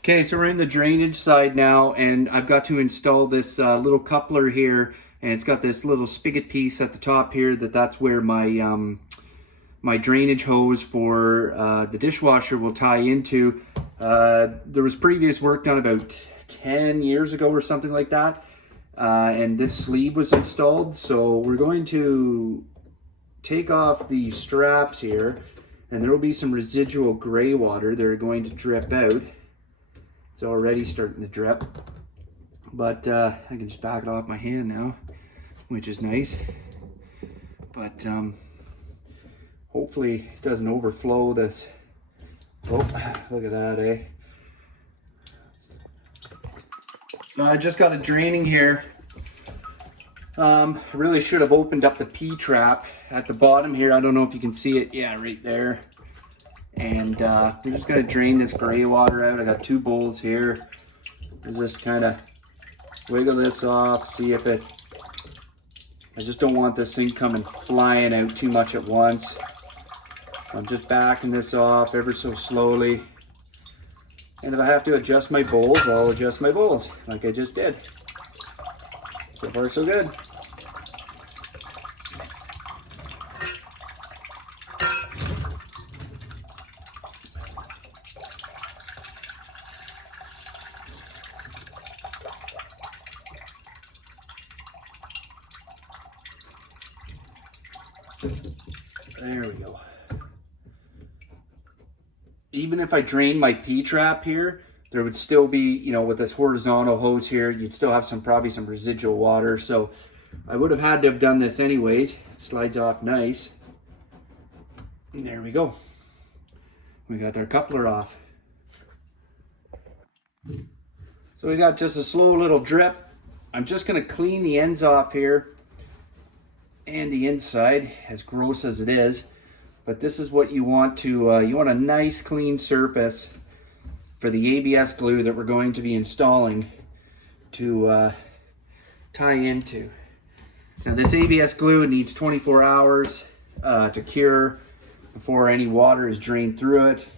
Okay, so we're in the drainage side now, and I've got to install this little coupler here, and it's got this little spigot piece at the top here. That's where my drainage hose for the dishwasher will tie into. There was previous work done about 10 years ago or something like that, and this sleeve was installed. So we're going to take off the straps here, and there will be some residual gray water that are going to drip out. It's already starting to drip, but I can just back it off my hand now, which is nice. But hopefully it doesn't overflow this. Oh, look at that, eh? So I just got it draining here. I really should have opened up the P-trap at the bottom here. I don't know if you can see it. Yeah, right there. And we're just gonna drain this gray water out. I got two bowls here. We'll just kind of wiggle this off, see if it, I just don't want this thing coming flying out too much at once. I'm just backing this off ever so slowly. And if I have to adjust my bowls, I'll adjust my bowls like I just did. So far, so good. There we go. Even if I drain my P-trap here, there would still be, you know, with this horizontal hose here, you'd still have probably some residual water. So I would have had to have done this anyways. It slides off nice. And there we go. We got our coupler off. So we got just a slow little drip. I'm just gonna clean the ends off here and the inside, as gross as it is. But this is what you want to, you want a nice clean surface for the ABS glue that we're going to be installing to tie into. Now this ABS glue, it needs 24 hours to cure before any water is drained through it.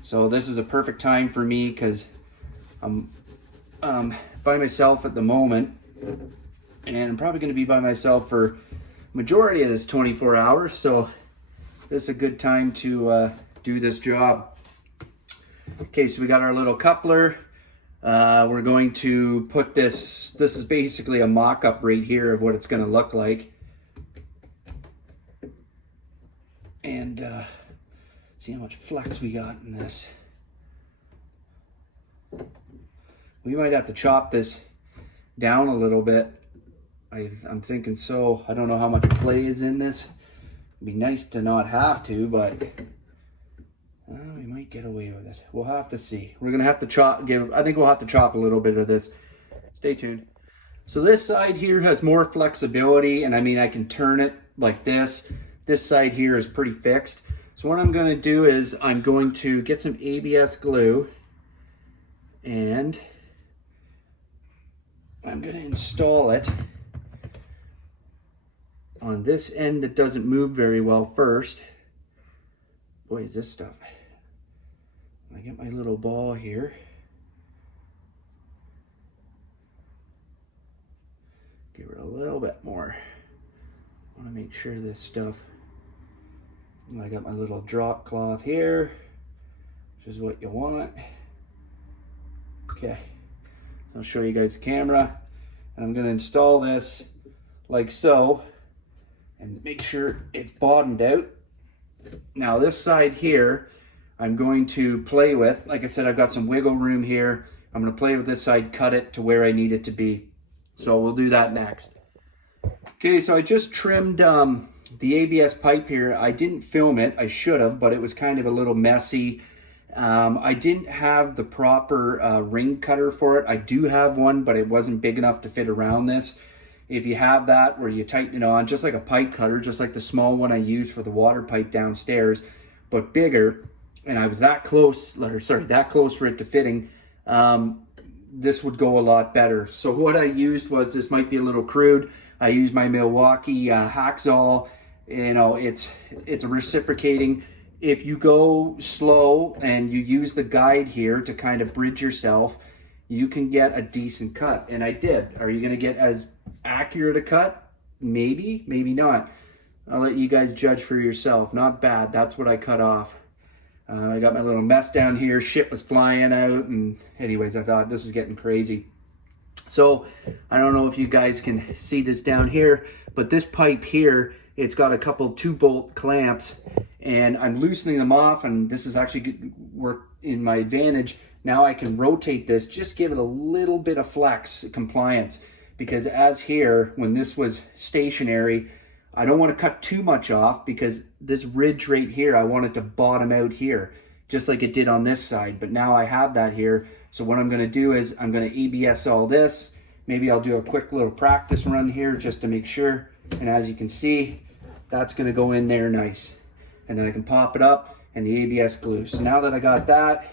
So this is a perfect time for me because I'm by myself at the moment, and I'm probably going to be by myself for majority of this 24 hours. So this is a good time to do this job. Okay, so we got our little coupler. We're going to put this is basically a mock-up right here of what it's going to look like. And see how much flex we got in this. We might have to chop this down a little bit. I'm thinking so. I don't know how much play is in this. It'd be nice to not have to, but we might get away with it. We'll have to see. We're gonna have to chop. I think we'll have to chop a little bit of this. Stay tuned. So this side here has more flexibility, and I mean I can turn it like this. This side here is pretty fixed. So what I'm gonna do is I'm going to get some ABS glue, and I'm gonna install it on this end that doesn't move very well first. Boy, is this stuff. I get my little ball here. Give it a little bit more. I want to make sure this stuff. I got my little drop cloth here, which is what you want. Okay, so I'll show you guys the camera. And I'm going to install this like so, and make sure it's bottomed out. Now this side here, I'm going to play with. Like I said, I've got some wiggle room here. I'm going to play with this side, cut it to where I need it to be. So we'll do that next. Okay, so I just trimmed the ABS pipe here. I didn't film it, I should have, but it was kind of a little messy. I didn't have the proper ring cutter for it. I do have one, but it wasn't big enough to fit around this. If you have that where you tighten it on, just like a pipe cutter, just like the small one I use for the water pipe downstairs, but bigger, and I was that close, or sorry, that close for it to fitting, this would go a lot better. So what I used was, this might be a little crude, I used my Milwaukee hacksaw. You know, it's a reciprocating. if you go slow and you use the guide here to kind of bridge yourself, you can get a decent cut. And I did. Are you going to get as accurate a cut? Maybe, maybe not. I'll let you guys judge for yourself. Not bad. That's what I cut off. I got my little mess down here. Shit was flying out. And anyways, I thought this is getting crazy. So I don't know if you guys can see this down here, but this pipe here, it's got a couple 2-bolt clamps, and I'm loosening them off, and this is actually good work in my advantage. Now I can rotate this, just give it a little bit of flex compliance, because as here, when this was stationary, I don't want to cut too much off, because this ridge right here, I want it to bottom out here, just like it did on this side. But now I have that here. So what I'm going to do is I'm going to ABS all this. Maybe I'll do a quick little practice run here just to make sure. And as you can see, that's going to go in there nice. And then I can pop it up and the ABS glue. So now that I got that,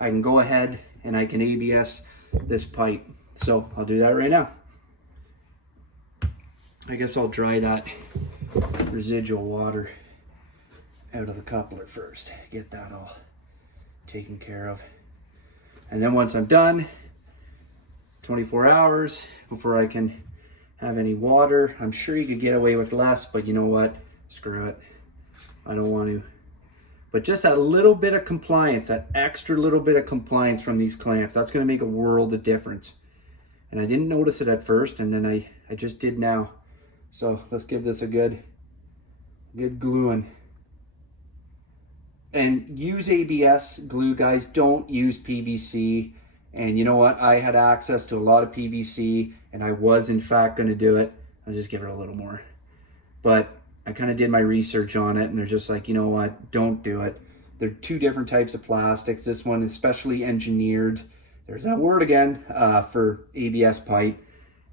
I can go ahead and I can ABS this pipe. So I'll do that right now. I guess I'll dry that residual water out of the coupler first. Get that all taken care of. And then once I'm done, 24 hours before I can have any water. I'm sure you could get away with less, but you know what? Screw it. I don't want to. But just that little bit of compliance, that extra little bit of compliance from these clamps, that's going to make a world of difference. And I didn't notice it at first, and then I just did now. So let's give this a good gluing. And use ABS glue, guys. Don't use PVC. And you know what? I had access to a lot of PVC, and I was in fact going to do it. I'll just give it a little more. But I kind of did my research on it, and they're just like, you know what? Don't do it. They're two different types of plastics. This one is specially engineered. There's that word again for ABS pipe.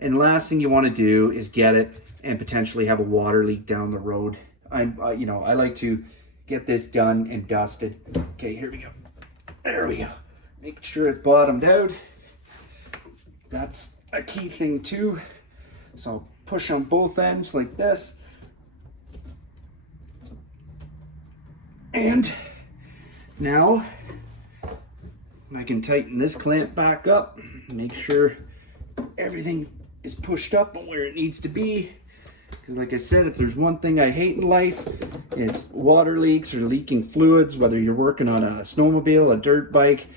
And last thing you want to do is get it and potentially have a water leak down the road. I like to get this done and dusted. Okay, here we go. There we go. Make sure it's bottomed out. That's a key thing too. So I'll push on both ends like this. And now I can tighten this clamp back up. Make sure everything is pushed up on where it needs to be. Because like I said, if there's one thing I hate in life, it's water leaks or leaking fluids, whether you're working on a snowmobile, a dirt bike,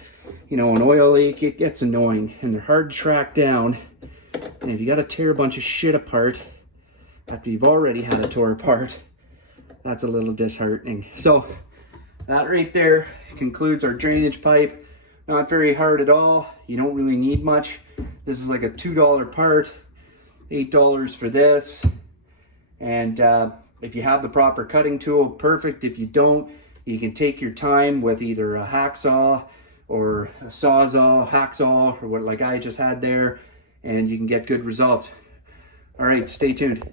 an oil leak. It gets annoying and they're hard to track down. And if you got to tear a bunch of shit apart after you've already had it tore apart, that's a little disheartening. So that right there concludes our drainage pipe. Not very hard at all. You don't really need much. This is like a $2 part, $8 for this. And if you have the proper cutting tool, perfect. If you don't, you can take your time with either a hacksaw or a sawzall, hacksaw, or what like I just had there, and you can get good results. All right, stay tuned.